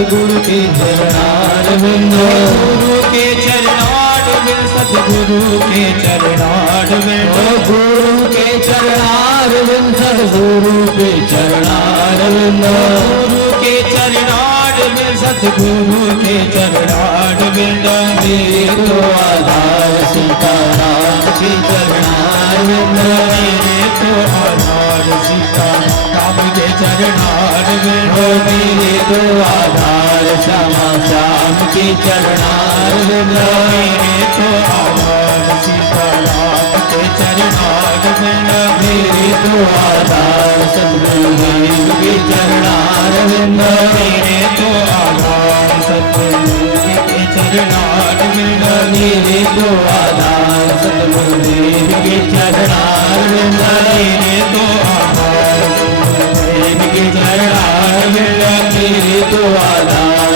सतगुरु के चरणारविंद, गुरु के चरणारविंद, सतगुरु के चरणारविंद, गुरु के चरणारविंद, सतगुरु के चरणारविंद, गुरु के चरणारविंद, सतगुरु के चरणारविंद। मेरे तो आधार सीताराम के चरणारविंद, मेरे तो आधार सीताराम के चरणारविंद, मेरे तो आधार श्यामा श्याम के चरणारविंद, मेरे तो आधार सीताराम के चरणारविंद, मेरे तो आधार सतगुरुदेव के चरणारविंद, मेरे तो आधार सतगुरुदेव के चरणारविंद, मेरे तो आधार सतगुरुदेव के चरणारविंद, मेरे तो आधार सतगुरुदेव के चरणारविंद, मेरे तो आधार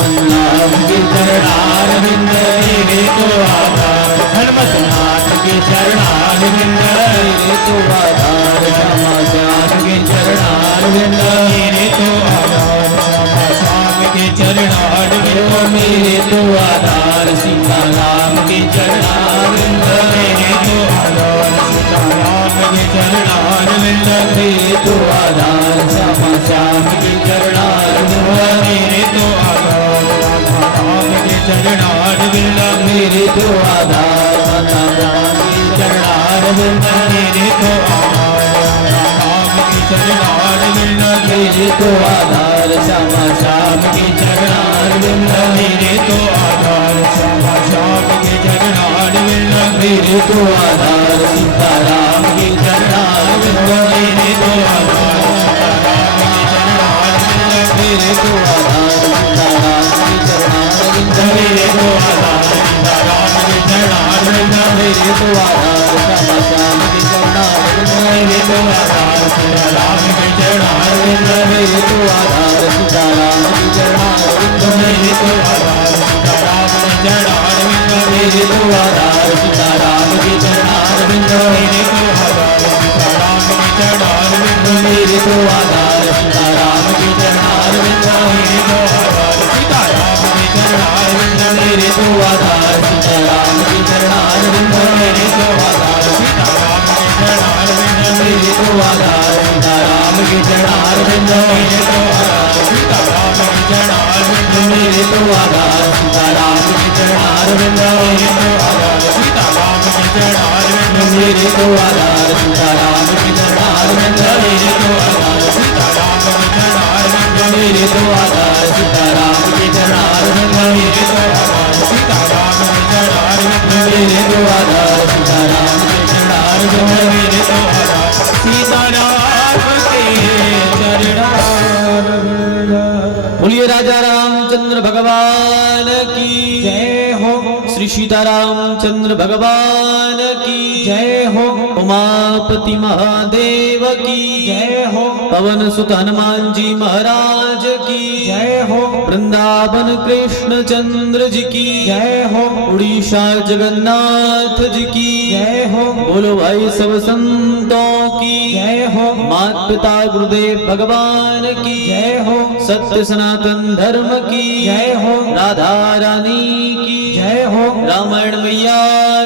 हनुमत के चरणारविंद, मेरे तो आधार हनुमत नाथ के चरणारविंद, मेरे तो आधार श्यामा श्याम के चरणारविंद, मेरे तो आधार श्यामा श्याम के चरणारविंद, मेरे तो आधार सीताराम के चरणारविंद, मेरे तो आधार सीताराम के चरणारविंद, मेरे तो आधार श्यामा श्याम के चरणारविंद, मेरे तो आधार राम के चरणारविंद, मेरे तो आधार माता राम के चरणारविंद, मेरे तो आधार राम के चरणारविंद, मेरे तो आधार श्यामा श्याम के चरणारविंद, मेरे तो आधार श्यामा श्याम के चरणारविंद, मेरे तो आधार सीताराम के चरणारविंद, मेरे तो आधार सीताराम के चरणारविंद, मेरे तो आधार सीताराम के चरणारविंद, मेरे तो आधार सीताराम के चरणारविंद, मेरे तो आधार श्यामा श्याम के चरणारविंद, मेरे तो आधार सीताराम के चरणारविंद, मेरे तो आधार सीताराम के चरणारविंद, मेरे तो आधार सीताराम के चरणारविंद, मेरे तो आधार सीताराम के चरणारविंद, मेरे तो आधार सीताराम के चरणारविंद, मेरे तो आधार सीताराम के चरणारविंद, मेरे तो आधार सीताराम के चरणारविंद, मेरे तो आधार सीताराम के चरणारविंद, मेरे तो आधार सीताराम के चरणारविंद, मेरे तो आधार सीताराम के चरणारविंद, मेरे तो आधार सीताराम के चरणारविंद, मेरे तो आधार सीताराम के चरणारविंद, मेरे तो आधार सीताराम के चरणारविंद, मेरे तो आधार सीताराम के चरणारविंद, मेरे तो आधार सीताराम के चरणारविंद, मेरे तो आधार सीताराम के चरणारविंद, मेरे तो आधार सीताराम के चरणारविंद, मेरे तो आधार सीताराम के चरणारविंद, मेरे तो आधार सीताराम के चरणारविंद। बोलिए राजा रामचंद्र भगवान की जय हो, श्री सीतारामचंद्र भगवान की जय हो, उमापति महादेव की जय हो, पवन सुत हनुमान जी महाराज की जय हो, वृंदावन कृष्ण चंद्र जी की जय हो, उड़ीसा जगन्नाथ जी की जय हो, बोलो भाई सब संतों की जय हो, माता पिता गुरुदेव भगवान की जय हो, सत्य सनातन धर्म की जय हो, राधा रानी की जय हो, रामायण मैया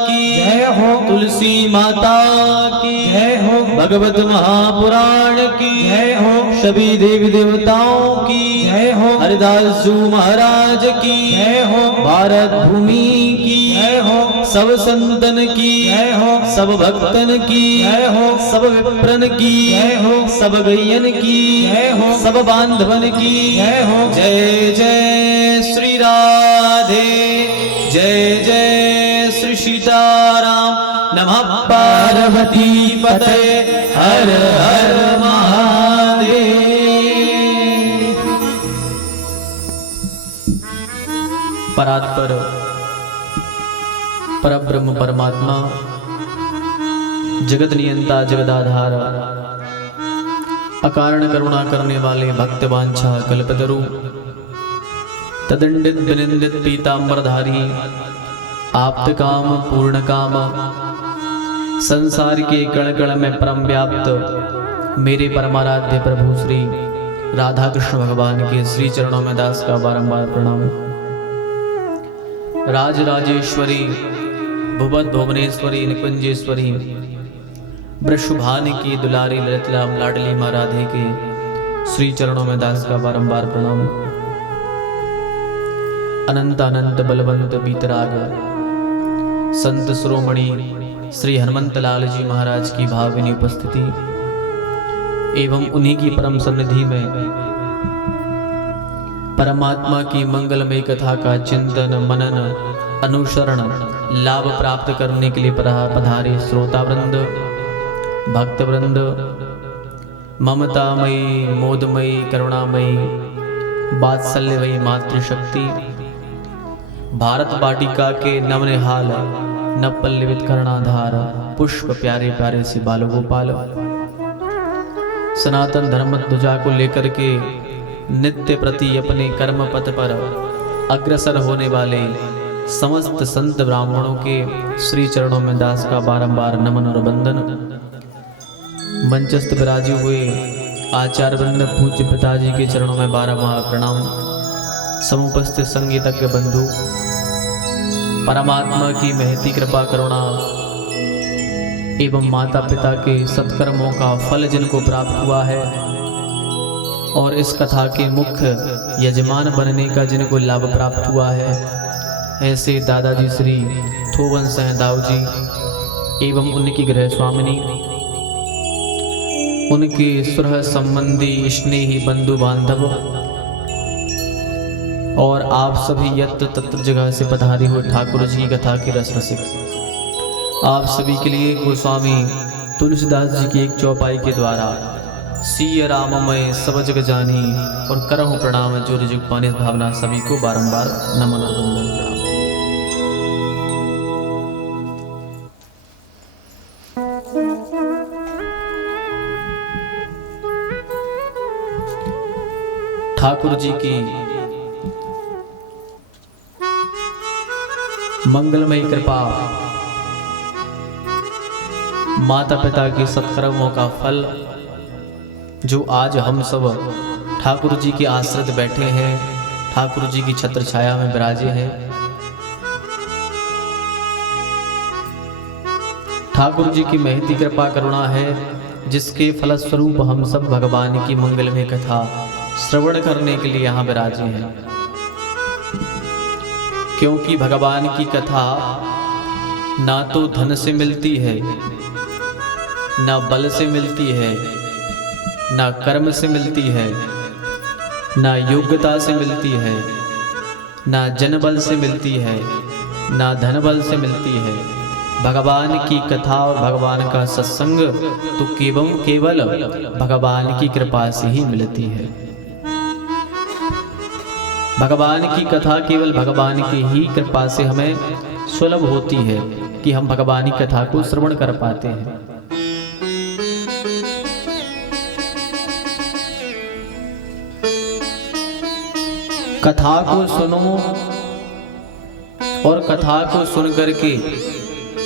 की जय हो, तुलसी माता की जय हो, भगवत महापुराण की जय हो, सभी देवी देवताओं की जय हो, हरिदास जी महाराज की जय हो, भारत भूमि की जय हो, सब संतन की जय हो, सब भक्तन की जय हो, सब विप्रन की जय हो, सब गैयन की जय हो, सब बांधवन की जय हो। जय जय श्री राधे, जय जय श्री सीताराम, नमः पार्वती पते, हर हर महादेव। परात्पर परब्रह्म परमात्मा, जगत नियंता जगदाधार, अकारण करुणा करने वाले भक्त वांछा कल्पतरु, तदंडित विनिंदित पीतांबरधारी, आप्त काम पूर्ण काम, संसार के कण कण में परम व्याप्त मेरे परमाराध्य प्रभु श्री राधा कृष्ण भगवान के श्री चरणों में दास का बारंबार प्रणाम। राज राजेश्वरी भुवत भुवनेश्वरी निकुंजेश्वरी वृषभान की दुलारी ललितलाम लाडली माँ राधे के श्री चरणों में दास का बारंबार प्रणाम। अनंत अनंत बलवंत बीतराग संत शिरोमणि श्री हनुमंत लाल जी महाराज की भावनी उपस्थिति एवं उन्हीं की परम सन्निधि में परमात्मा की मंगलमय कथा का चिंतन मनन अनुसरण लाभ प्राप्त करने के लिए पधारे श्रोता वृंद, भक्त वृंद, ममतामयी मोदमयी करुणामयी वात्सल्यमयी मातृशक्ति भारत वाटिका के नवनिहाल नवपल्लवित कर्णाधार पुष्प प्यारे प्यारे से बाल गोपाल सनातन धर्म ध्वजा को लेकर के नित्य प्रति अपने कर्म पथ पर अग्रसर होने वाले समस्त संत ब्राह्मणों के श्री चरणों में दास का बारंबार नमन और वंदन। मंचस्थ विराजे हुए आचार्य वृंद पूज्य पिताजी के चरणों में बारंबार प्रणाम। समुपस्थित संगीतज्ञ बंधु, परमात्मा की महती कृपा करुणा एवं माता पिता के सत्कर्मों का फल जिनको प्राप्त हुआ है और इस कथा के मुख्य यजमान बनने का जिनको लाभ प्राप्त हुआ है, ऐसे दादाजी श्री थोवन सहदाव जी एवं उनकी गृह स्वामिनी, उनके सुरह संबंधी स्नेही बंधु बांधव और आप सभी यत्र तत्र जगह से पधारे हुए ठाकुर जी कथा के रस रसिक, आप सभी के लिए गोस्वामी तुलसीदास जी की एक चौपाई के द्वारा सीय राममय सब जग जानी और करहु प्रणाम जोर जुग पाने भावना सभी को बारंबार नमन और वंदन प्रणाम। ठाकुर जी की मंगलमय कृपा, माता पिता के सत्कर्मों का फल जो आज हम सब ठाकुर जी के आश्रित बैठे हैं, ठाकुर जी की छत्र छाया में विराजे हैं। ठाकुर जी की महती कृपा करुणा है जिसके फलस्वरूप हम सब भगवान की मंगलमय कथा श्रवण करने के लिए यहाँ विराजे हैं। क्योंकि भगवान की कथा ना तो धन से मिलती है, ना बल से मिलती है, ना कर्म से मिलती है, ना योग्यता से मिलती है, ना जनबल से मिलती है, ना धनबल से मिलती है। भगवान की कथा और भगवान का सत्संग तो केवल भगवान की कृपा से ही मिलती है। भगवान की कथा केवल भगवान की ही कृपा से हमें सुलभ होती है कि हम भगवान की कथा को श्रवण कर पाते हैं। कथा को सुनो और कथा को सुन करके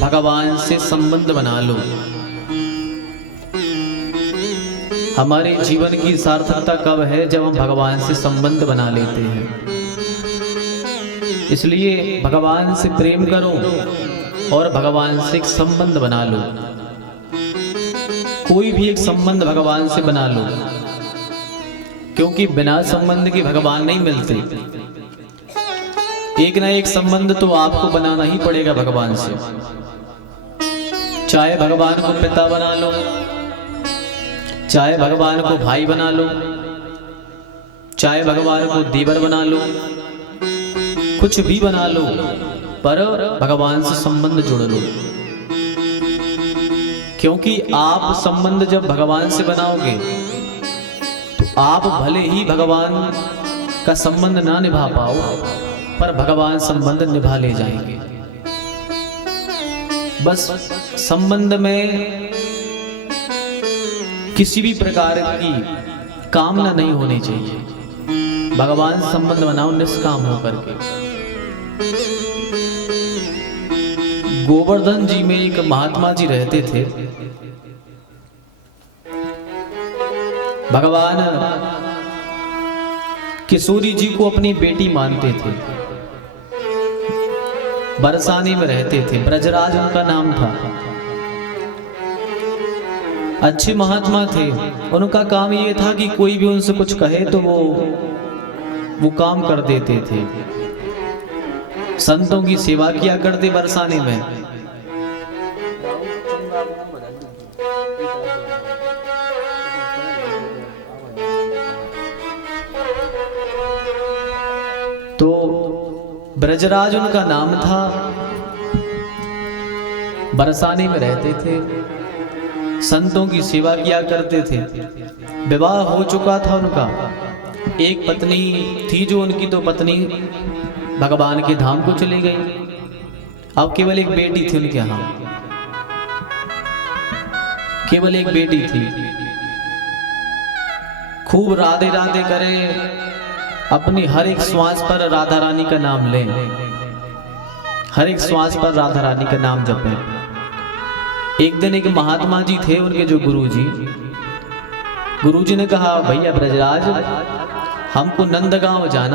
भगवान से संबंध बना लो। हमारे जीवन की सार्थकता कब है? जब हम भगवान से संबंध बना लेते हैं। इसलिए भगवान से प्रेम करो और भगवान से एक संबंध बना लो। कोई भी एक संबंध भगवान से बना लो, क्योंकि बिना संबंध के भगवान नहीं मिलते। एक ना एक संबंध तो आपको बनाना ही पड़ेगा भगवान से। चाहे भगवान को पिता बना लो, चाहे भगवान को भाई बना लो, चाहे भगवान को देवर बना लो, कुछ भी बना लो, पर भगवान से संबंध जोड़ लो। क्योंकि आप संबंध जब भगवान से बनाओगे तो आप भले ही भगवान का संबंध ना निभा पाओ, पर भगवान संबंध निभा ले जाएंगे। बस संबंध में किसी भी प्रकार की कामना नहीं होनी चाहिए। भगवान संबंध बनाओ निष्काम होकर के। गोवर्धन जी में एक महात्मा जी रहते थे। भगवान किशोरी जी को अपनी बेटी मानते थे, बरसाने में रहते थे, ब्रजराज उनका नाम था। अच्छे महात्मा थे। उनका काम ये था कि कोई भी उनसे कुछ कहे तो वो काम कर देते थे। संतों की सेवा किया करते बरसाने में। तो ब्रजराज उनका नाम था, बरसाने में रहते थे, संतों की सेवा किया करते थे। विवाह हो चुका था उनका, एक पत्नी थी जो उनकी तो पत्नी भगवान के धाम को चली गई। अब केवल एक बेटी थी उनके यहाँ, केवल एक बेटी थी। खूब राधे राधे करे, अपनी हर एक श्वास पर राधा रानी का नाम लें, हर एक श्वास पर राधा रानी का नाम जपें। एक दिन एक महात्मा जी थे उनके, जो गुरुजी ने कहा, भैया ब्रजराज, हमको नंदगांव जाना